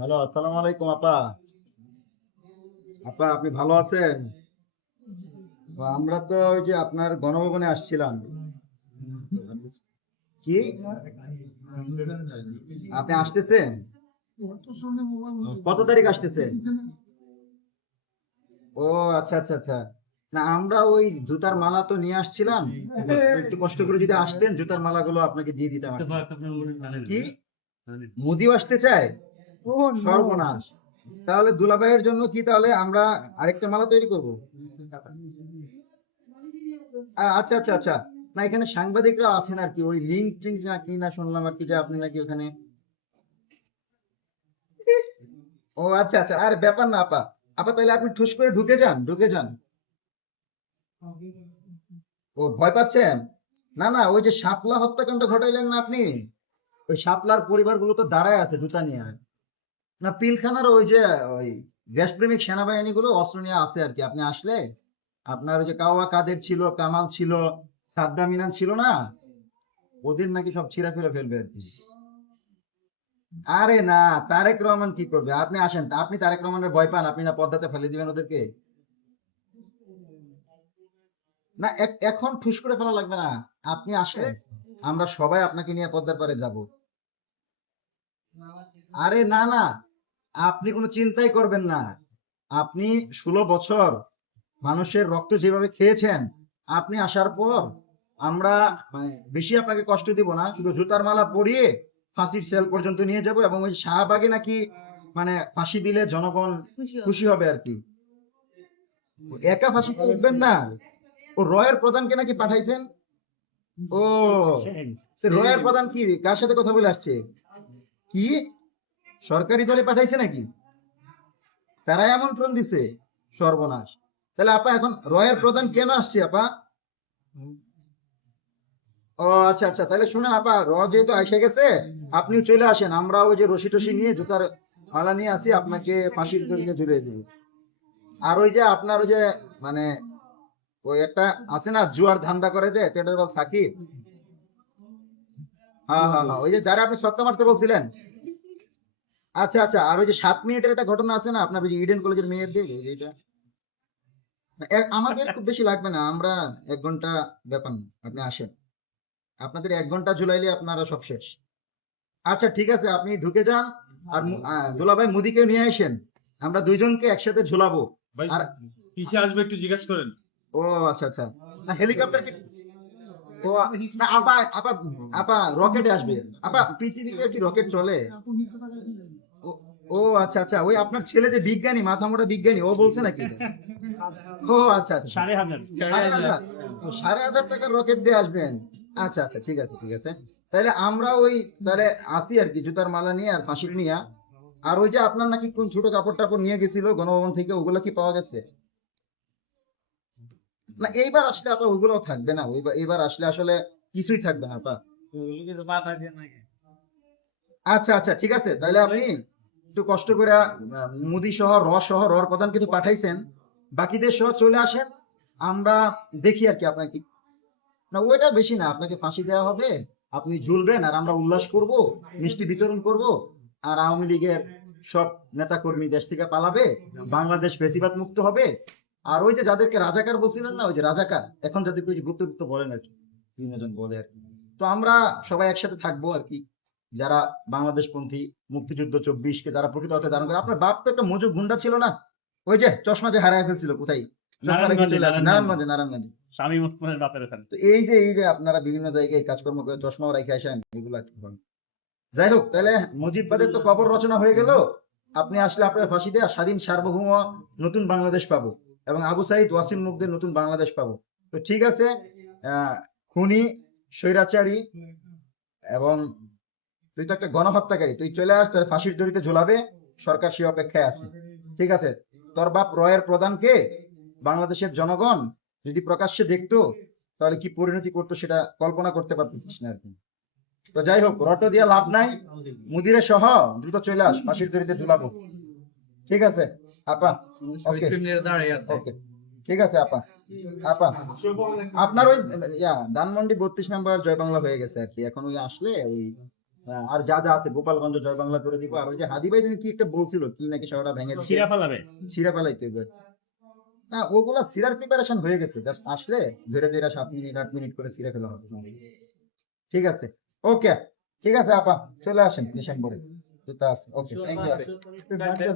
Hello, আসসালামু আলাইকুম আপা। আপা, আপনি ভালো আছেন? আমরা তো ওই যে আপনার গণভবনে আসছিলাম। কি? আপনি আসতেছেন? কত তারিখ আসতেছেন? ও, আচ্ছা আচ্ছা আচ্ছা। না, আমরা ওই জুতার মালা তো নিয়ে আসছিলাম। একটু কষ্ট করে যদি আসতেন, জুতার মালাগুলো আপনাকে দিয়ে দিতাম আর কি। কি? মোদিও আসতে চায়? সর্বনাশ। তাহলে দুলাভাইয়ের জন্য কি তাহলে আমরা আরেকটা মালা তৈরি করব? আচ্ছা আচ্ছা আচ্ছা। না, এখানে সাংবাদিকরা আছেন আর কি, ওই লিঙ্ক টিঙ্ক না কি না শুনলাম আর কি, যে আপনি নাকি ওখানে। ও আচ্ছা আচ্ছা, আর ব্যাপার না আপা। আপা তাহলে আপনি ঠুস করে ঢুকে যান, ঢুকে যান। ও, ভয় পাচ্ছেন? না না, ওই যে শাপলা হত্যাকাণ্ড ঘটাইলেন না আপনি, ওই শাপলার পরিবারগুলো তো দাঁড়ায় আছে জুতা নিয়ে। না, পিলখানার ওই যে ওই দেশপ্রেমিক সেনাবাহিনী গুলো অস্ত্র নিয়ে আছে আর কি। আপনি আসলে আপনার ওই যে কাওয়া কাদের ছিল, কামাল ছিল, সাদ্দাম ইনান ছিল না, ওদের নাকি সব ছিঁড়া ফেলে ফেলবে আর কি। আরে না, তারেক রহমান কি করবে? আপনি আসেন, আপনি তারেক রহমানের ভয় পান? আপনি না পদ্মাতে ফেলে দিবেন ওদেরকে? না, এখন ঠুস করে ফেলা লাগবে না। আপনি আসলে আমরা সবাই আপনাকে নিয়ে পদ্মার পাড়ে যাব। আরে না না, আপনি কোনো চিন্তাই করবেন না। আপনি 16 বছর মানুষের রক্ত যেভাবে খেয়েছেন, আপনি আসার পর আমরা মানে বেশি আপনাকে কষ্ট দিব না, শুধু জুতার মালা পরিয়ে ফাঁসির সেল পর্যন্ত নিয়ে যাব, এবং ওই শাহবাগে নাকি মানে ফাঁসি দিলে জনগণ খুশি হবে আর কি। একা ফাঁসিতে উঠবেন না, ও রয়ের প্রধানকে নাকি পাঠাইছেন। ও, তো রয়ের প্রধান কি কার সাথে কথা বলে আসছে? কি? সরকারি দলে পাঠাইছে নাকি? তারাই আমন্ত্রণ দিছে? সর্বনাশ। তাহলে আপা এখন রয়ের প্রধান কেন আসছে আপা? ও আচ্ছা আচ্ছা, তাহলে শুনেন আপা, যেহেতু এসে গেছে, আপনিও চলে আসেন। আমরা ওই যে রশি টসি নিয়ে জুতার মালা নিয়ে আসি, আপনাকে ফাঁসির দড়িতে ঝুলিয়ে দেবো। আর ওই যে আপনার ওই যে মানে ওই একটা আছে না, জুয়ার ধান্দা করে, যে পেটের বল সাকিব। হ্যাঁ হ্যাঁ হ্যাঁ, ওই যে যারা আপনি সত্য মারতে বলছিলেন। আচ্ছা আচ্ছা, আর ওই যে 7 মিনিটের একটা ঘটনা আছে না আপনার, ওই যে ইডেন কলেজের মেয়ের যে এইটা। আমাদের খুব বেশি লাগবে না, আমরা 1 ঘন্টা, ব্যাপার না, আপনি আসেন। আপনাদের 1 ঘন্টা ঝুলাইলে আপনারা সব শেষ। আচ্ছা ঠিক আছে, আপনি ঢুকে যান। আর দুলাভাই মুদিকে নিয়ে আসেন, আমরা দুইজনকে একসাথে ঝুলাবো। ভাই, আর কিসে আসবে একটু জিজ্ঞেস করেন। ও আচ্ছা আচ্ছা, না হেলিকপ্টার কি? ও না আপা, আপা, আপা রকেটে আসবে। আপা, পৃথিবীতে কি রকেট চলে? ও, ও আচ্ছা আচ্ছা, ওই আপনার ছেলে যে বিজ্ঞানী, মাথা মোটা বিজ্ঞানী, ও বলছে নাকি এটা? ও আচ্ছা আচ্ছা, 1,500। 1,500? ও, 1,500 টাকার রকেট দিয়ে আসবেন? আচ্ছা আচ্ছা, ঠিক আছে ঠিক আছে। তাহলে আমরা ওই তাহলে আসি আর কি, জুতার মালা নিয়ে আর ফাঁসি নিয়ে। আর ওই যে আপনার নাকি কোন ছোট কাপড় টাপড় নিয়ে গেছিল গণভবন থেকে, ওগুলো কি পাওয়া গেছে? না, এইবার আসলে আপা ওইগুলো থাকবে না, এইবার আসলে আসলে কিছুই থাকবে না আপা। আচ্ছা আচ্ছা, ঠিক আছে, তাহলে আপনি একটু কষ্ট করে মুদি সহ সহ প্রধান কিছু পাঠাইছেন, বাকিদের সহ চলে আসেন। আমরা দেখি আর কি আপনার কি। না, ওইটা বেশি না, আপনাকে ফাঁসি দেওয়া হবে, আপনি ঝুলবেন আর আমরা উল্লাস করব, মিষ্টি বিতরণ করব। আর আওয়ামী লীগের সব নেতা কর্মী দেশ থেকে পালাবে, বাংলাদেশ ফেসিবাদ মুক্ত হবে। আর ওই যে যাদেরকে রাজাকার বলছিলেন না, ওই যে রাজাকার, এখন যাদেরকে ওই যে গুপ্ত গুপ্ত বলেন আর কি, বিভিন্ন জন বলে আর কি। তো আমরা সবাই একসাথে থাকবো আর কি, যারা বাংলাদেশ পন্থী, মুক্তিযুদ্ধ 24-কে যারা প্রকৃত অর্থে ধারণ করে। আপনার বাপ তো একটা মজুর গুন্ডা ছিল না? ওই যে চশমা যে হারায় ফেলছিল, কোথায়? চশমা রেখে নারায়ণগঞ্জে, চলে আসে নারায়ণগঞ্জে নারায়ণগঞ্জে, নারায়ণগঞ্জে। শামীম ওসমানের বাপের ওখানে। তো এই যে আপনারা বিভিন্ন জায়গায় কাজকর্ম করে চশমাও রেখে আসেন, এগুলা কি হয়? যাই হোক, তাহলে মুজিববাদের তো কবর রচনা হয়ে গেল। আপনি আসলে আপনার ফাঁসি দেয়া স্বাধীন সার্বভৌম নতুন বাংলাদেশ পাবো, এবং আবু সাইদ ওয়াসিম মুগ্ধের নতুন বাংলাদেশ পাবো। তো ঠিক আছে, আহ খুনি, স্বৈরাচারী, এবং তুই তো একটা গণহত্যাকারী, তুই চলে আস, তোর ফাঁসির দড়িতে ঝুলাবে, সরকার সে অপেক্ষায় আছে। ঠিক আছে, তোর বাপ রয়ের প্রধানকে বাংলাদেশের জনগণ যদি প্রকাশ্যে দেখতো, তাহলে কি পরিণতি করতো সেটা কল্পনা করতে পারতেছিস না আর কি। তো যাই হোক, রটো দিয়া লাভ নাই, মুদিরে সহ দ্রুত চলে আস, ফাঁসির দড়িতে ঝুলাবো। ঠিক আছে আপা? ওকে ওকে, ঠিক আছে আপা। আপা, আপনার ওই ধানমন্ডি 32 নাম্বার জয় বাংলা হয়ে গেছে আর কি, এখন ওই আসলে ওই আর যা যা আছে গোপালগঞ্জ জয় বাংলা করে দিব। আর ওই যে হাদি ভাই কি একটা বলছিল, কি নাকি সবটা ভেঙে দিতে, ছিঁড়া ফেলাবে। ছিঁড়া ফেলাইতে হবে। না ওগুলা সিরার প্রিপারেশন হয়ে গেছে, জাস্ট আসলে ধীরে ধীরে 7 মিনিট 8 মিনিট করে সিরা ফেলা হবে। ঠিক আছে, ওকে, ঠিক আছে আপা, চলে আসেন ডিসেম্বরে, জুতা আছে। ওকে, থ্যাংক ইউ।